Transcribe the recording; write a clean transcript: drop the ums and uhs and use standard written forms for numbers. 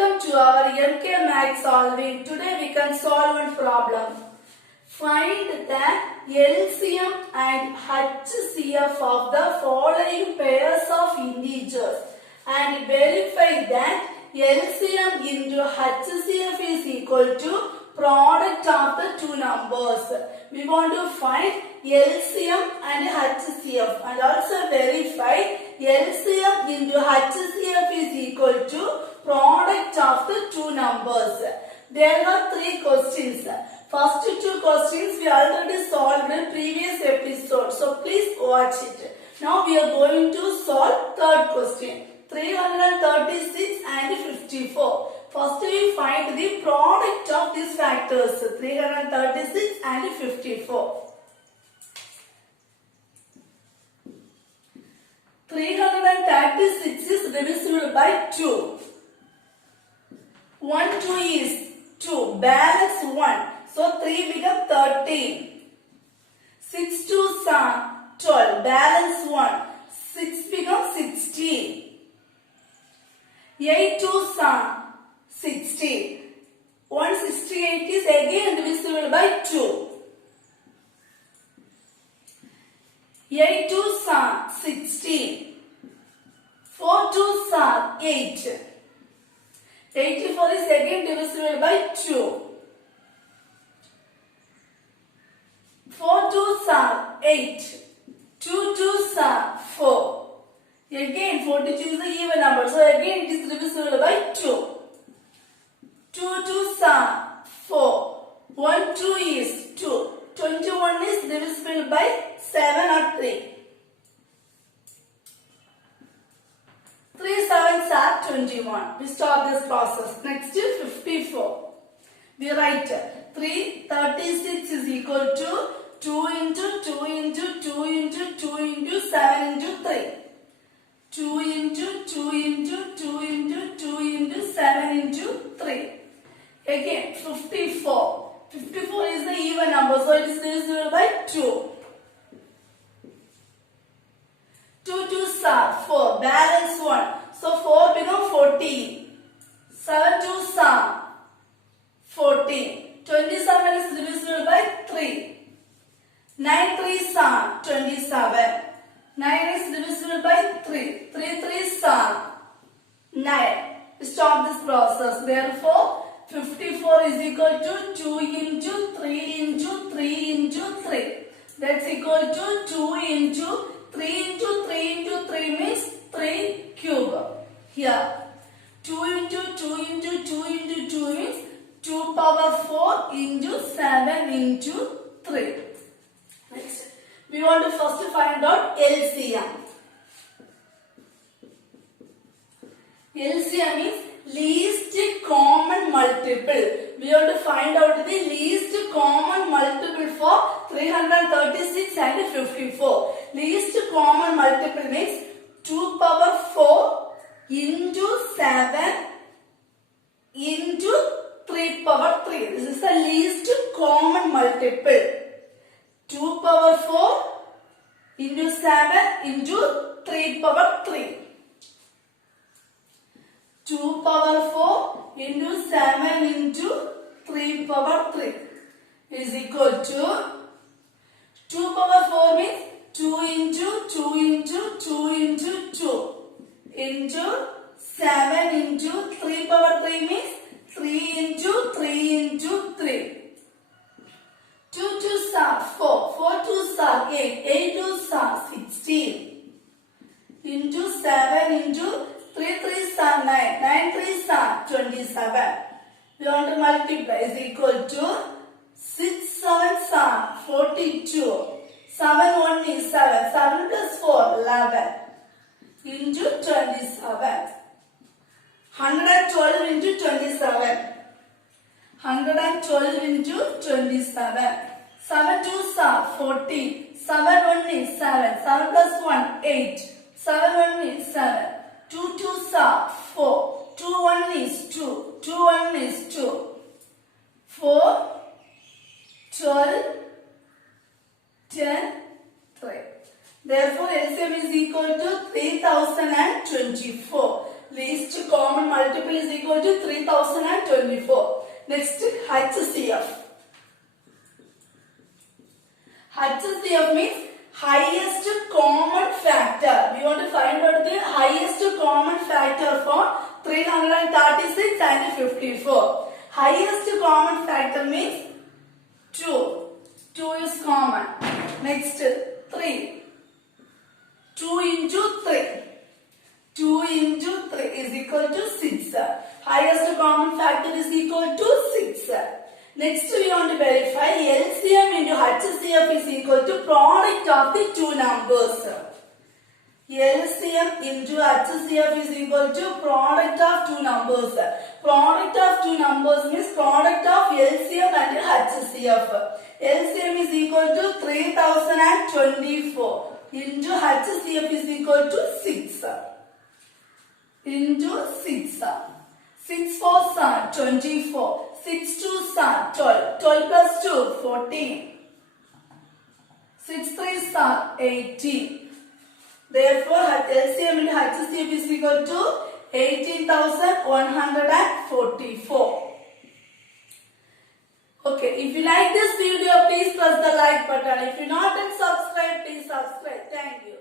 Welcome to our MK Math solving. Today we can solve one problem. Find the LCM and HCF of the following pairs of integers and verify that LCM into HCF is equal to product of the two numbers. We want to find LCM and HCF and also verify LCM into HCF is equal to product of the two numbers. There are three questions. First two questions we already solved in previous episode. So please watch it. Now we are going to solve third question. 336 and 54. First we find the product of these factors 336 and 54. 336 is divisible by 2. 1 2 is 2. Balance 1. So 3 becomes 13. 6 2 are 12. Balance 1. 6 becomes 16. 8 2 are 16. 168 is again divisible by 2. 8 2 are 16. 4 2 are 8. 84 is again divisible by 2. 4 2 are 8. 2 2 are 4. Again 42 is the even number. So again it is divisible by 2. 2 2 are 4. 1 2 is 2. 21 is divisible by 7 or 3. 3 sevens are 21. We stop this process. Next is 54. We write 336 is equal to 2 into 2 into 2 into 2 into 7 into 3. 2 into 2 into 2 into 2 into 7 into 3. Again 54. 54 is the even number, so it is divisible by 2. 2 2 are 4. Balance 1. So 4 becomes 14. 7 2 are 14. 27 is divisible by 3. 9 3 are 27. 9 is divisible by 3. 3 3 are 9. Stop this process. Therefore, 54 is equal to 2 into 3 into 3 into 3. That's equal to 2 into 3 into 3 into 3 means 3 cube. Here, 2 into 2 into 2 into 2 means 2 power 4 into 7 into 3. Next, we want to first find out LCM. LCM is least common multiple. We have to find out the least common multiple for 336 and 54. Least common multiple means 2 power 4 into 7 into 3 power 3. This is the least common multiple. 2 power 4 into 7 into 3 power 3. 2 power 4 into 7 into 3 power 3 is equal to 2 power 4 means 2 into 2 into 2 into 2 into 7 into 3 power 3 means 3 into 3 into 3. 2 2s are 4. 4 2s are 8. 8 2s are 16 into 7 into 3 3s are 9. 9 3s are 27. We want to multiply is equal to 6 7s are 42. 7 1 is 7. 7 plus 4 11 into 27. 112 into 27. 112 into 27. 7 2s are 14. 7 1 is 7. 7 plus 1 8. 7 1 is 7. 2 2s are 4. 2 1 is 2. 2 1 is 2. 4 12 10 3. Therefore, LCM is equal to 3024. Least common multiple is equal to 3024. Next, HCF. HCF means highest common factor. We want to find out the highest common factor for 336 and 54. Highest common factor means 2. 2 is common. Next, 3. 2 into 3. 2 into 3 is equal to 6. Highest common factor is equal to 6. Next, we want to verify LCM into HCF is equal to product of the two numbers. LCM into HCF is equal to product of two numbers. Product of two numbers means product of LCM and HCF. LCM is equal to 3024 into HCF is equal to 6. Into 6. 6 4 are 24. 6 2 are 12. 12 plus 2, 14. 6 3 are 18. Therefore, LCM into HCF is equal to 18,144. Okay, if you like this video, please press the like button. If you not yet subscribed, please subscribe. Thank you.